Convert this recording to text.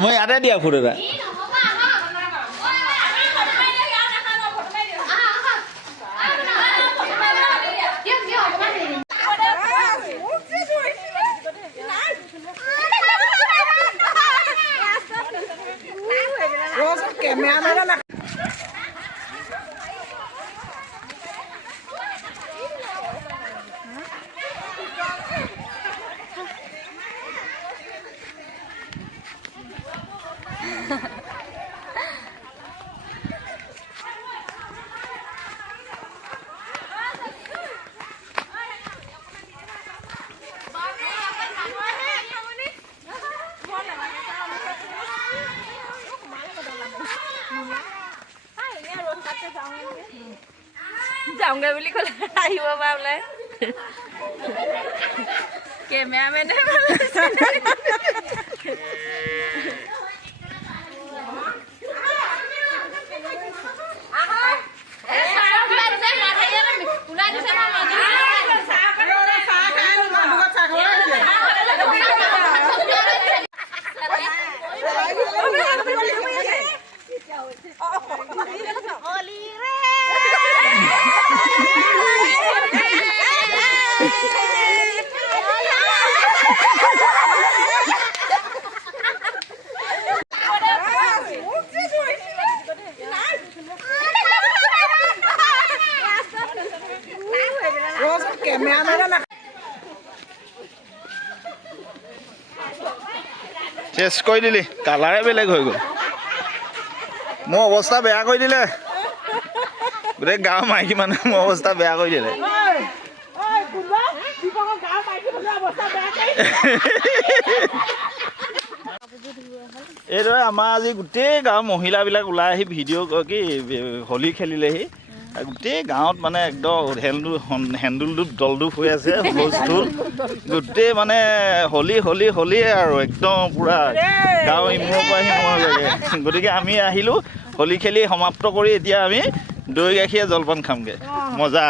মই ইয়াতে দিয়া ফটো এটা যাওঁগে বুলি ক'লে আহিব বা বোলে কেমেৰামেনে চেছ কৰি দিলি কালাৰে বেলেগ হৈ গ'ল মোৰ অৱস্থা বেয়া কৰি দিলে গোটেই গাঁৱৰ মাইকী মানুহে মোৰ অৱস্থা বেয়া কৰি দিলে এইদৰে আমাৰ আজি গোটেই গাঁৱৰ মহিলাবিলাক ওলাই আহি ভিডিঅ' কি হোলী খেলিলেহি গোটেই গাঁৱত মানে একদম হেন্দুলটোত দলদুপ হৈ আছে হুলস্থুল গোটেই মানে হোলীয়ে আৰু একদম পূৰা গাঁও ইমূৰৰ পৰা সিমূৰলৈকে গতিকে আমি আহিলোঁ হোলী খেলি সমাপ্ত কৰি এতিয়া আমি দৈ গাখীৰে জলপান খামগৈ মজা